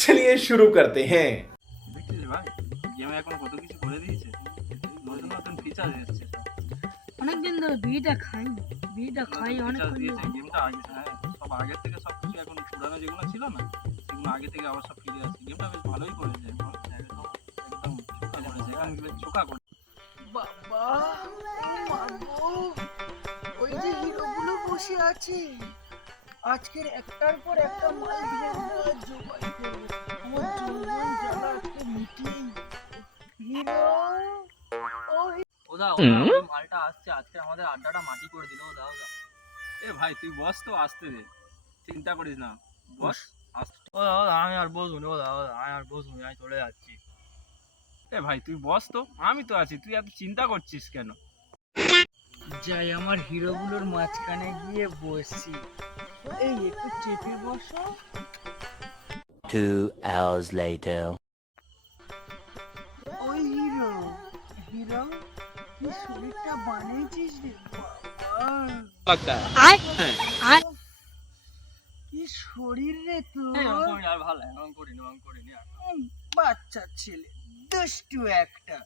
চলিए শুরু করতে হ্যাঁ দেখছিস ভাই গেমে এখন কত কিছু করে দিয়েছে নতুন নতুন ফিচার এসেছে অনেকদিন ধরে বিটা খাই বিটা খাই অনেক দিয়েছে গেমটা আগে হ্যাঁ সব আগে থেকে সব কিছু এখন পুরানো যেগুলো ছিল না সেগুলো আগে থেকে আবার সব ফিরে আসছে গেমটা বেশ ভালোই করেছে একদম চোখা করেছে এখন চোখা করে বাবা মাগো ওই যে হিরোগুলো বসে আছে আজকের একটার পর একটা মাল দিয়ে আমরা করব আমার যৌবন জ্বালা আজকে মিটিয়ে হিরো ও ওদা ওদা মালটা আসছে আজকে আমাদের আড্ডাটা মাটি করে দিল ওদা ওদা এ ভাই তুই বস তো আসতে দে চিন্তা করিস না বস আসতে ওদা ওদা আমি আর বসবো না ওদা ওদা আমি আর বসবো না আমি চলে যাচ্ছি। এ ভাই তুই বস তো আমি তো আছি তুই এত চিন্তা করছিস কেন? যাই আমার হিরোগুলোর মাঝখানে গিয়ে বসি। এই একটু চেপে বসো Two hours later. ওই হিরো হিরো কি শরীরটা বানিয়েছিস রে আর আর কি শরীর রে তোর ভালো এরকম করিনি এরকম করিনি উম, বাচ্চা ছেলে দুষ্টু একটা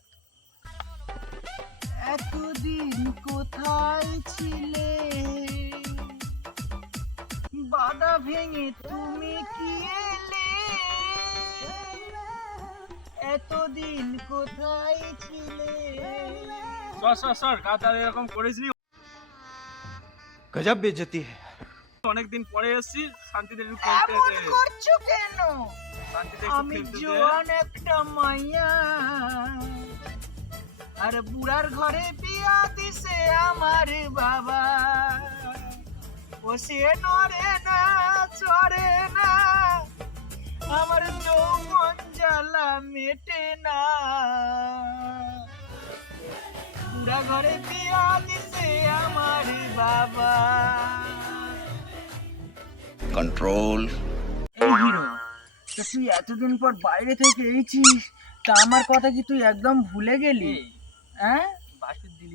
এতদিন কোথায় ছিলে কাদা ভেঙে তুমি কি এলে? এতদিন কোথায় ছিলে? সর কাদা এরকম করেছিলি? গজব বেজতি অনেকদিন পরে এসেছি শান্তিতে একটু খেলতে করছ কেন? আমি জোয়ান একটা মাইয়া। আর বুড়ার ঘরে বিয়া দিছে আমার বাবা। ও সে নরে না চরে না। আমার যৌবন জ্বালা মেটে না। বুড়া ঘরে বিয়া দিছে আমার বাবা। Control. এই হিরো তা তুই এতদিন পর বাইরে থেকে এইছিস তা আমার কথা কি তুই একদম ভুলে গেলি? হ্যাঁ?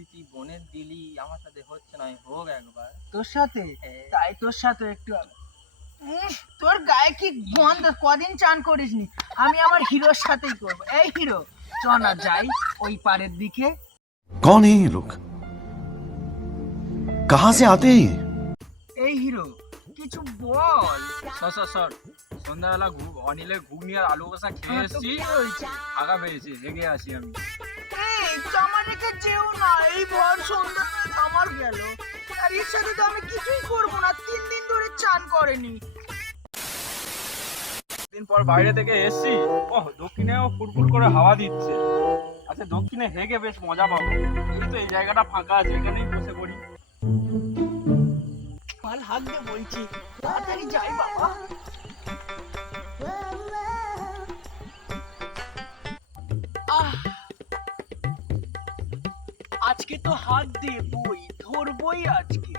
দিলি বোনের দিলি আমার সাথে হচ্ছে না হোক একবার। তোর সাথে? হ্যাঁ। তাই তোর সাথে একটু তোর গায়ে কি গন্ধ? কদিন চান করিসনি? আমি আমার হিরোর সাথেই করব। এই হিরো চ না যাই ওই পারের দিকে। কোন এই লোক? কাহা সে আতে এই? হিরো কিছু বল। সর সর সর সন্ধ্যাবেলা অনিলের ঘুগনি আর আলু কষা খেয়ে হ্যাঁ, এসেছি। আগা পেয়েছি রেগে আছি আমি। জামা রেখে যেও না এই ভর সন্ধ্যা আমার গেল। আর এর সাথে তো আমি কিছুই করব না তিন দিন ধরে চান করেনি। দিন পর বাইরে থেকে এসেছি ওহ দক্ষিণেও ফুরফুর করে হাওয়া দিচ্ছে। আচ্ছা দক্ষিণে হেগে বেশ মজা পাবো এই তো এই জায়গাটা ফাঁকা আছে এখানেই বসে পড়ি। মাল হাত দিয়ে বলছি তাড়াতাড়ি যাই বাবা। আজকে তো হাত দেবই ধরবই আজকে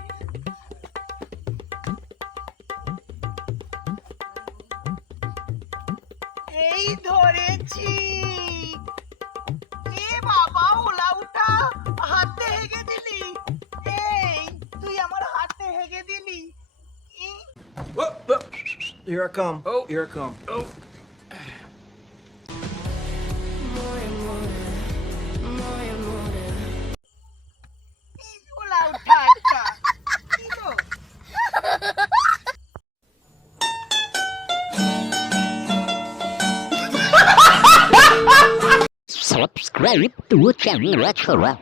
এই ধরেছি এ বাবা ওলা উঠা হাতে হেগে দিলি এই তুই আমার হাতে হেগে দিলি Here I come. Oh, here I come. Oh. Subscribe to channel Retro